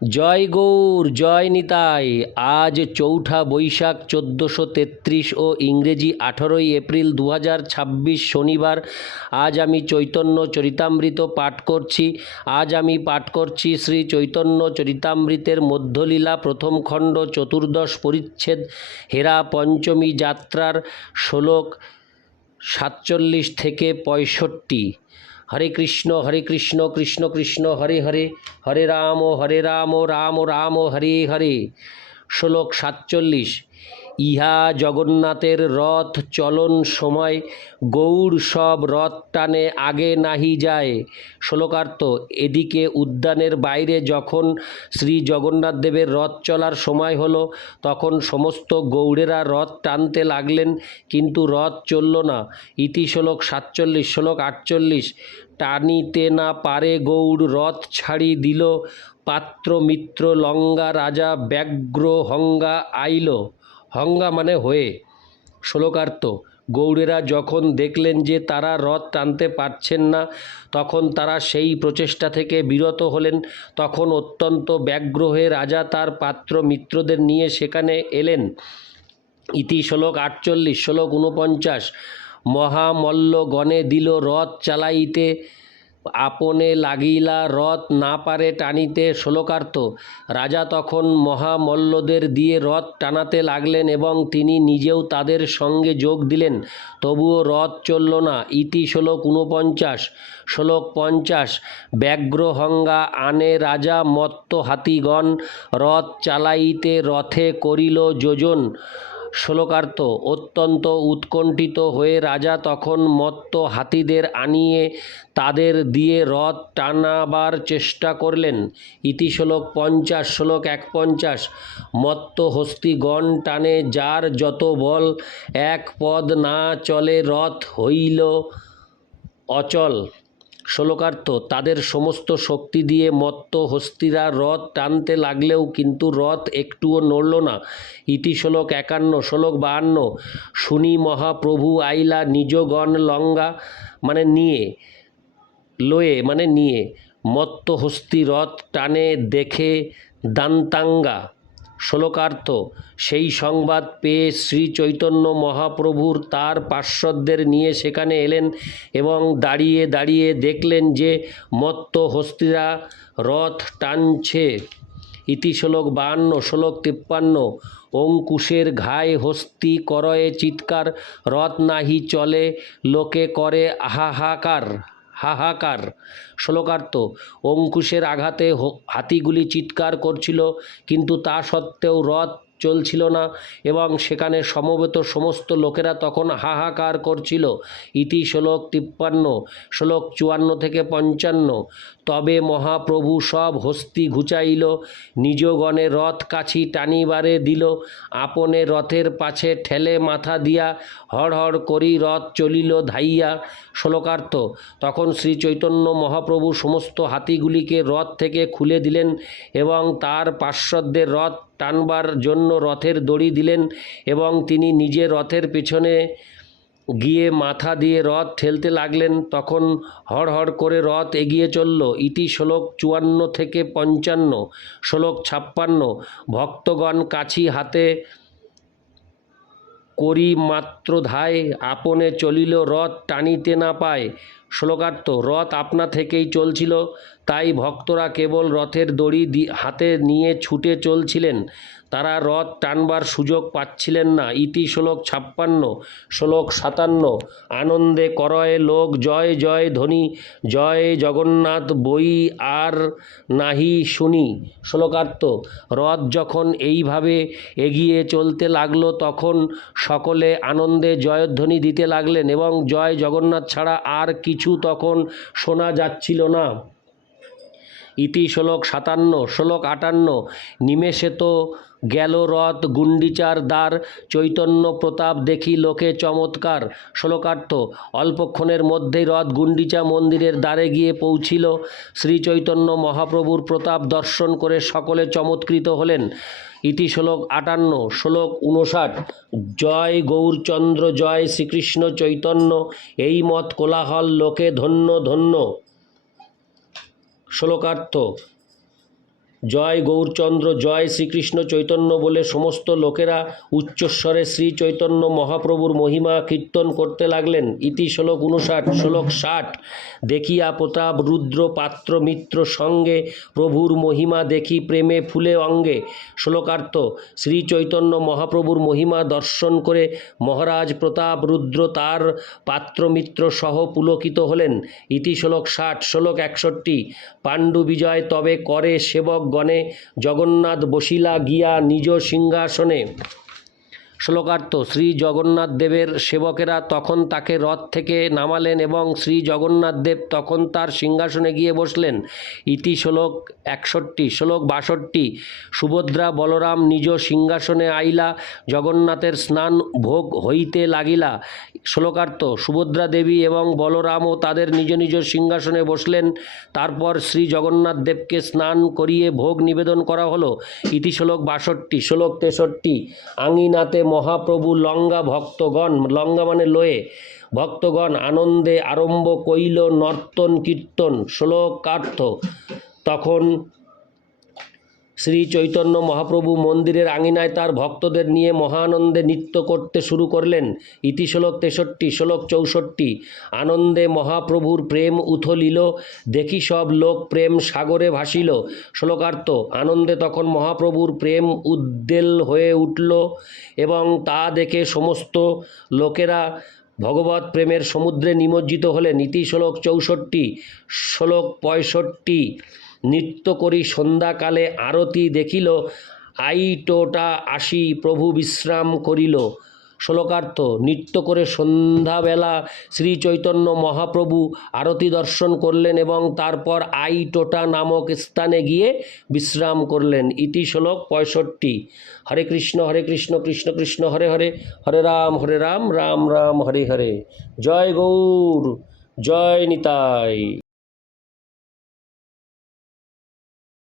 জয় গৌর জয় নিতাই। আজ চৌঠা বৈশাখ 1433 ও ইংরেজি 18ই এপ্রিল 2026 শনিবার। আজ আমি চৈতন্য চরিতামৃত পাঠ করছি। আজ আমি পাঠ করছি শ্রী চৈতন্য চরিতামৃতের মধ্যলীলা প্রথম খণ্ড চতুর্দশ পরিচ্ছেদ হেরা পঞ্চমী যাত্রার শ্লোক 47 থেকে 65। হরে কৃষ্ণ কৃষ্ণ কৃষ্ণ হরে হরে, হরে রাম রাম রাম হরে হরে। শ্লোক 47। ইহা জগন্নাথের রথ চলন সময় গৌর সব রথ টানে আগে নাহি যায়। শ্লোকার্থ। এদিকে উদ্যানের বাইরে যখন শ্রী জগন্নাথ দেবের রথ চলার সময় হলো, তখন সমস্ত গৌড়েরা রথ টানতে লাগলেন, কিন্তু রথ চলল না। ইতি শ্লোক 47। শ্লোক 48। টানিতে না পারে গৌড় রথ ছাড়ি দিল, পাত্র মিত্র লঙ্গা রাজা ব্যগ্র হঙ্গা আইল। হঙ্গা মানে হয়ে। শ্লোকার্থ। গৌড়েরা যখন দেখলেন যে তারা রথ টানতে পারছেন না, তখন তারা সেই প্রচেষ্টা থেকে বিরত হলেন। তখন অত্যন্ত ব্যগ্র হয়ে রাজা তার পাত্র মিত্রদের নিয়ে সেখানে এলেন। ইতি শ্লোক 48। শ্লোক 49। মহামল্ল গণে দিল রথ চালাইতে, আপনে লাগিলা রথ না পারে টানিতে। শ্লোকার্থ। রাজা তখন মহামল্লদের দিয়ে রথ টানাতে লাগলেন এবং তিনি নিজেও তাদের সঙ্গে যোগ দিলেন, তবুও রথ চলল না। ইতি শ্লোক 49। শ্লোক 50। ব্যগ্রহঙ্গা আনে রাজা মত্ত হাতিগণ, রথ চালাইতে রথে করিল যোজন। শ্লোকার্থ। অত্যন্ত উৎকণ্ঠিত হয়ে রাজা তখন মত্ত হাতিদের আনিয়ে তাদের দিয়ে রথ টানাবার চেষ্টা করলেন। ইতি শ্লোক 50। শ্লোক 51। মত্ত হস্তিগণ টানে যার যত বল, এক পদ না চলে রথ হইল অচল। শ্লোকার্থ। তাদের সমস্ত শক্তি দিয়ে মত্ত হস্তিরা রথ টানতে লাগলেও কিন্তু রথ একটুও নড়ল না। ইতি শ্লোক 51। শ্লোক 52। শুনি মহাপ্রভু আইলা নিজগণ লঙ্গা মানে নিয়ে, লয়ে মানে নিয়ে, মত্ত হস্তি রথ টানে দেখে দান্তাঙ্গা। শ্লোকার্থ। সেই সংবাদ পেয়ে শ্রী চৈতন্য মহাপ্রভুর তার পার্শ্বদের নিয়ে সেখানে এলেন এবং দাঁড়িয়ে দাঁড়িয়ে দেখলেন যে মত্ত হস্তিরা রথ টানছে। ইতি শ্লোক 52। শ্লোক 53। অঙ্কুশের ঘায়ে হস্তি করয়ে চিৎকার, রথ নাহি চলে লোকে করে হাহাকার। হাহাকার। শ্লোকার্থ। অঙ্কুশের আঘাতে হাতিগুলি চিৎকার করছিল, কিন্তু তা সত্ত্বেও রথ চলছিল না এবং সেখানে সমবেত সমস্ত লোকেরা তখন হাহাকার করছিল। ইতি শ্লোক 53। শ্লোক 54 থেকে 55। তবে মহাপ্রভু সব হস্তি ঘুচাইল, নিজগণে রথ কাছি টানিবারে দিল, আপনে রথের পাছে ঠেলে মাথা দিয়া, হড় হড় করি রথ চলিল ধাইয়া। শ্লোকার্থ। তখন শ্রী চৈতন্য মহাপ্রভু সমস্ত হাতিগুলিকে রথ থেকে খুলে দিলেন এবং তার পার্শ্বদের রথ টানবার জন্য রথের দড়ি দিলেন এবং তিনি নিজে রথের পেছনে গিয়ে মাথা দিয়ে রথ ঠেলতে লাগলেন। তখন হড় হড় করে রথ এগিয়ে চলল। ইতি শ্লোক 54 থেকে 55। শ্লোক 56। ভক্তগণ কাছি হাতে করি মাত্র ধায়, আপনে চলিল রথ টানিতে না পায়। শ্লোকার্থ। রথ আপনা থেকেই চলছিল, তাই ভক্তরা কেবল রথের দড়ি হাতে নিয়ে ছুটে চলছিলেন, তারা রথ টানবার সুযোগ পাচ্ছিলেন না। ইতি শ্লোক 56। শ্লোক 57। আনন্দে করয়ে লোক জয় জয় ধ্বনি, জয় জগন্নাথ বই আর নাহি শুনি। শ্লোকার্থ। রথ যখন এইভাবে এগিয়ে চলতে লাগলো, তখন সকলে আনন্দে জয়ধ্বনি দিতে লাগলেন এবং জয় জগন্নাথ ছাড়া আর কিছু তখন শোনা যাচ্ছিল না। ইতি শ্লোক 57। শ্লোক 58। নিমেষে তো গেল রথ গুন্ডিচার দ্বার, চৈতন্য প্রতাপ দেখি লোকে চমৎকার। শ্লোকার্থ। অল্পক্ষণের মধ্যেই রথ গুন্ডিচা মন্দিরের দ্বারে গিয়ে পৌঁছিল। শ্রী চৈতন্য মহাপ্রভুর প্রতাপ দর্শন করে সকলে চমৎকৃত হলেন। ইতি শ্লোক 58। শ্লোক 59। জয় গৌরচন্দ্র জয় শ্রীকৃষ্ণ চৈতন্য, এই মত কোলাহল লোকে ধন্য ধন্য। শ্লোকার্থ। জয় গৌরচন্দ্র, জয় শ্রীকৃষ্ণ চৈতন্য বলে সমস্ত লোকেরা উচ্চস্বরে শ্রী চৈতন্য মহাপ্রভুর মহিমা কীর্তন করতে লাগলেন। ইতি শ্লোক 59। শ্লোক 60। দেখিয়া প্রতাপ রুদ্র পাত্র মিত্র সঙ্গে প্রভুর মহিমা দেখি প্রেমে ফুলে অঙ্গে। শ্লোকার্থ: শ্রী চৈতন্য মহাপ্রভুর মহিমা দর্শন করে মহারাজ প্রতাপ রুদ্র তার পাত্রমিত্র সহ পুলকিত হলেন। ইতি শ্লোক 60। শ্লোক 61। পাণ্ডু বিজয় তবে করে সেবক গণে, জগন্নাথ বসিলা গিয়া নিজ সিংহাসনে। শ্লোকার্থ: শ্রী জগন্নাথ দেবের সেবকেরা তখন তাকে রথ থেকে নামালেন এবং শ্রী জগন্নাথ দেব তখন তার সিংহাসনে গিয়ে বসলেন। ইতি শ্লোক 61। শ্লোক 62। সুভদ্রা বলরাম নিজ সিংহাসনে আইলা, জগন্নাথের স্নান ভোগ হইতে লাগিলা। শ্লোকার্থ: সুভদ্রা দেবী এবং বলরামও তাদের নিজ নিজ সিংহাসনে বসলেন। তারপর শ্রী জগন্নাথ দেবকে স্নান করিয়ে ভোগ নিবেদন করা হলো। ইতি শ্লোক 62। শ্লোক 63। আঙিনাতে মহাপ্রভু লঙ্গা ভক্তগণ, লঙ্গা মানে লয়ে, ভক্তগণ আনন্দে আরম্ভ কইল নর্তন কীর্তন। শ্লোকার্থ: তখন শ্রী চৈতন্য মহাপ্রভু মন্দিরের আঙিনায় তার ভক্তদের নিয়ে মহানন্দে নৃত্য করতে শুরু করলেন। ইতি শ্লোক 63। শ্লোক 64। আনন্দে মহাপ্রভুর প্রেম উথলিল, দেখি সব লোক প্রেম সাগরে ভাসিল। শ্লোকার্থ: আনন্দে তখন মহাপ্রভুর প্রেম উদ্বেল হয়ে উঠল এবং তা দেখে সমস্ত লোকেরা ভগবৎ প্রেমের সমুদ্রে নিমজ্জিত হলেন। ইতি শ্লোক 64। শ্লোক 65। নৃত্য করি সন্ধ্যাকালে আরতি দেখিল, আইটোটা আসি প্রভু বিশ্রাম করিল। শ্লোকার্থ: নৃত্য করে সন্ধ্যাবেলা শ্রী চৈতন্য মহাপ্রভু আরতি দর্শন করলেন এবং তারপর আইটোটা নামক স্থানে গিয়ে বিশ্রাম করলেন। ইতি শ্লোক 65। হরে কৃষ্ণ কৃষ্ণ কৃষ্ণ হরে হরে, হরে রাম রাম রাম হরে হরে। জয় গৌর, জয় নিতাই।